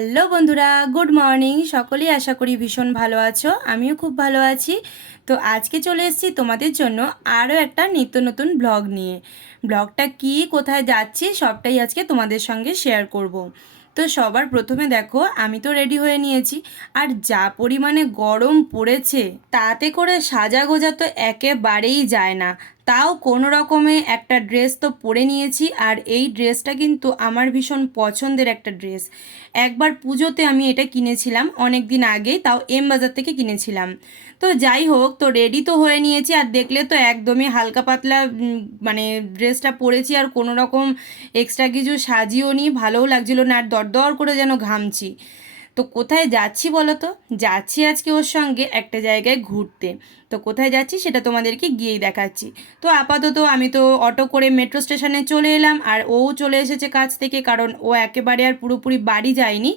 Hello বন্ধুরা, good morning. সকলেই আশা করি ভীষণ ভালো আছো। আমিও খুব ভালো আছি। তো আজকে চলে এসেছি তোমাদের জন্য আরও একটা নিত্য নতুন ব্লগ নিয়ে। ব্লগটা কি, কোথায় যাচ্ছি, সবটাই আজকে তোমাদের সঙ্গে শেয়ার করব। তো সবার প্রথমে দেখো, আমি তো রেডি হয়ে নিয়েছি। আর যা পরিমাণে গরম পড়েছে, তাতে করে সাজা গোজা তো একেবারেই যায় না। তাও কোনো রকমে একটা ড্রেস তো পরে নিয়েছি, আর এই ড্রেসটা কিন্তু আমার ভীষণ পছন্দের একটা ড্রেস একবার পুজোতে আমি এটা কিনেছিলাম অনেক দিন আগেই, তাও এম বাজার থেকে কিনেছিলাম। তো যাই হোক, তো রেডি তো হয়ে নিয়েছি, আর দেখলে তো একদমই হালকা পাতলা মানে ড্রেসটা পরেছি, আর কোনো রকম এক্সট্রা কিছু সাজিও নি ভালোও লাগছিল না, আর দরদর করে যেন ঘামছি। তো কোথায় যাচ্ছি বলো তো যাচ্ছি আজকে ওর সঙ্গে একটা জায়গায় ঘুরতে। তো কোথায় যাচ্ছি সেটা তোমাদেরকে গিয়েই দেখাচ্ছি। তো আপাতত আমি তো অটো করে মেট্রো স্টেশনে চলে এলাম আর ও চলে এসেছে কাজ থেকে কারণ ও একেবারে আর পুরোপুরি বাড়ি যায়নি।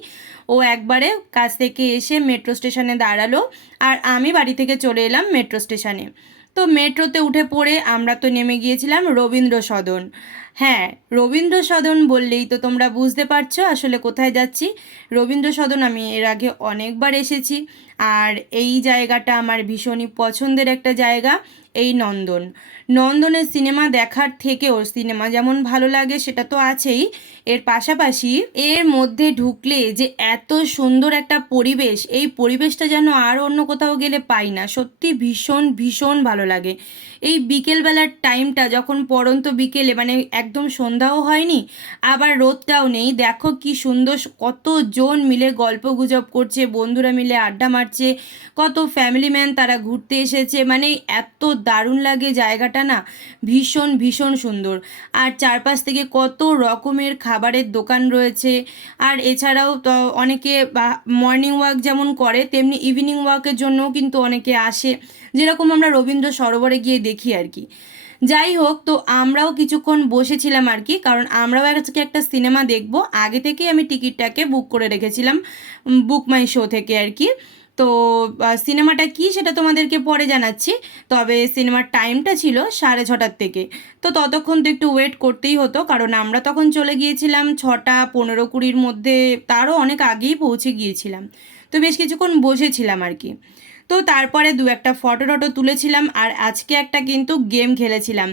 ও একবারে কাজ থেকে এসে মেট্রো স্টেশনে দাঁড়াল আর আমি বাড়ি থেকে চলে এলাম মেট্রো স্টেশনে। তো মেট্রোতে উঠে পড়ে আমরা তো নেমে গিয়েছিলাম রবীন্দ্র সদন হ্যাঁ রবীন্দ্র সদন বললেই তো তোমরা বুঝতে পারছ আসলে কোথায় যাচ্ছি। রবীন্দ্র সদন আমি এর আগে অনেকবার এসেছি আর এই জায়গাটা আমার ভীষণই পছন্দের একটা জায়গা, এই নন্দন। নন্দনের সিনেমা দেখার থেকেও সিনেমা যেমন ভালো লাগে সেটা তো আছেই, এর পাশাপাশি এর মধ্যে ঢুকলে যে এত সুন্দর একটা পরিবেশ, এই পরিবেশটা যেন আর অন্য কোথাও গেলে পাই না, সত্যি ভীষণ ভীষণ ভালো লাগে। এই বিকেলবেলার টাইমটা যখন পরন্ত বিকেলে মানে একদম সন্ধ্যাও হয়নি, আবার রোদটাও নেই। দেখো কি সুন্দর, কতজন মিলে গল্প গুজব করছে, বন্ধুরা মিলে আড্ডা মারছে, কত ফ্যামিলি ম্যান তারা ঘুরতে এসেছে। মানে এত দারুণ লাগে জায়গাটা না, ভীষণ ভীষণ সুন্দর। আর চারপাশ থেকে কত রকমের খাবারের দোকান রয়েছে। আর এছাড়াও অনেকে মর্নিং ওয়াক যেমন করে, তেমনি ইভিনিং ওয়াকের জন্যও কিন্তু অনেকে আসে। যেরকম আমরা রবীন্দ্র সরোবরে গিয়ে দেখি আর কি। যাই হোক তো আমরাও কিছুক্ষণ বসেছিলাম আর কি, কারণ আমরাও আজকে একটা সিনেমা দেখব। আগে থেকেই আমি টিকিটটাকে বুক করে রেখেছিলাম বুক মাই শো থেকে আর কি। তো সিনেমাটা কি সেটা তোমাদেরকে পরে জানাচ্ছি, তবে সিনেমার টাইমটা ছিল সাড়ে ছটার থেকে। তো ততক্ষণ তো একটু ওয়েট করতেই হতো, কারণ আমরা তখন চলে গিয়েছিলাম ছটা পনেরো কুড়ির মধ্যে, তারও অনেক আগেই পৌঁছে গিয়েছিলাম। তো বেশ কিছুক্ষণ বসেছিলাম আর কি। তো তারপরে দু একটা ফটো টটো তুলেছিলাম আর আজকে একটা কিন্তু গেম খেলেছিলাম।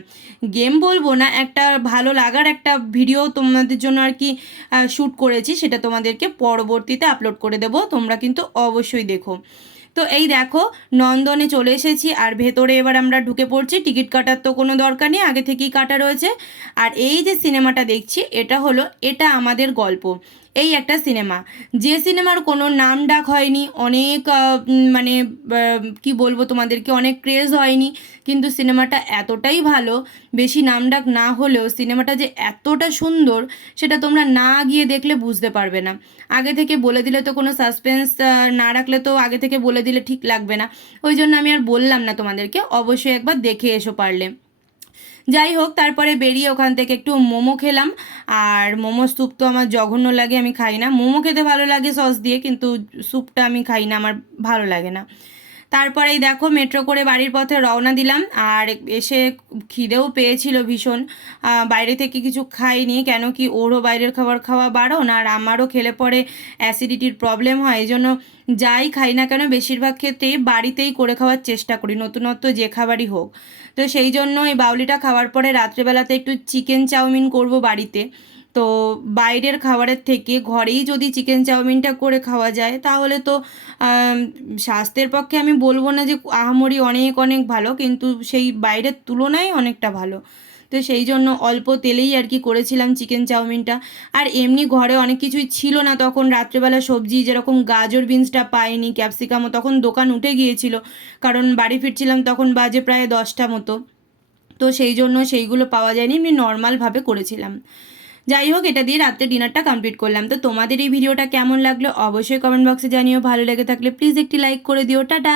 গেম বলব না, একটা ভালো লাগার একটা ভিডিও তোমাদের জন্য আর কি শ্যুট করেছি, সেটা তোমাদেরকে পরবর্তীতে আপলোড করে দেবো, তোমরা কিন্তু অবশ্যই দেখো। তো এই দেখো, নন্দনে চলে এসেছি আর ভেতরে এবার আমরা ঢুকে পড়ছি, টিকিট কাটার তো কোনো দরকার নেই, আগে থেকেই কাটা রয়েছে। আর এই যে সিনেমাটা দেখছি, এটা হলো, এটা আমাদের গল্প। এই একটা সিনেমা। যে সিনেমার কোনো নাম ডাক হয়নি, অনেক মানে কি বলব তোমাদেরকে, অনেক ক্রেজ হয়নি, কিন্তু সিনেমাটা এতটাই ভালো, বেশি নাম ডাক না হলেও সিনেমাটা যে এতটা সুন্দর, সেটা তোমরা না গিয়ে দেখলে বুঝতে পারবে না। আগে থেকে বলে দিলে তো কোনো সাসপেন্স না রাখলে তো আগে থেকে বলে দিলে ঠিক লাগবে না। ওই জন্য আমি আর বললাম না তোমাদেরকে, অবশ্যই একবার দেখে এসো পারলে। যাই হোক, তারপরে বেরিয়ে ওখান থেকে একটু মোমো খেলাম। আর মোমো স্যুপ তো আমার জঘন্য লাগে, আমি খাই না। মোমো খেতে ভালো লাগে সস দিয়ে, কিন্তু স্যুপটা আমি খাই না, আমার ভালো লাগে না। তারপরেই দেখো মেট্রো করে বাড়ির পথে রওনা দিলাম। আর এসে খিদেও পেয়েছিল ভীষণ। বাইরে থেকে কিছু খাইনি। কেন কি ওরও বাইরের খাবার খাওয়া বারণ আর আমারও খেলে পরে অ্যাসিডিটির প্রবলেম হয়। এই জন্য যাই খাই না কেন বেশিরভাগ ক্ষেত্রেই বাড়িতেই করে খাওয়ার চেষ্টা করি, নতুনত্ব যে খাবারই হোক। তো সেই জন্য এই বাউলিটা খাওয়ার পরে রাত্রেবেলাতে একটু চিকেন চাউমিন করব বাড়িতে। তো বাইরের খাবারের থেকে ঘরেই যদি চিকেন চাউমিনটা করে খাওয়া যায়, তাহলে তো স্বাস্থ্যের পক্ষে আমি বলব না যে আহামরি অনেক অনেক ভালো, কিন্তু সেই বাইরের তুলনায় অনেকটা ভালো। তো সেই জন্য অল্প তেলেই আর কি করেছিলাম চিকেন চাউমিনটা। আর এমনি ঘরে অনেক কিছুই ছিল না তখন, রাত্রেবেলা সবজি যেরকম গাজর বিনসটা পাইনি, ক্যাপসিকামও তখন দোকান উঠে গিয়েছিল, কারণ বাড়ি ফিরছিলাম তখন বাজে প্রায় দশটা মতো। তো সেই জন্য সেইগুলো পাওয়া যায়নি এমনি নর্মালভাবে করেছিলাম। যাই হোক, এটা দিয়ে রাত্রে ডিনারটা কমপ্লিট করলাম। তো তোমাদের এই ভিডিওটা কেমন লাগল? অবশ্যই কমেন্ট বক্সে জানিও। ভালো লেগে থাকলে প্লিজ একটি লাইক করে দিও। টাটা!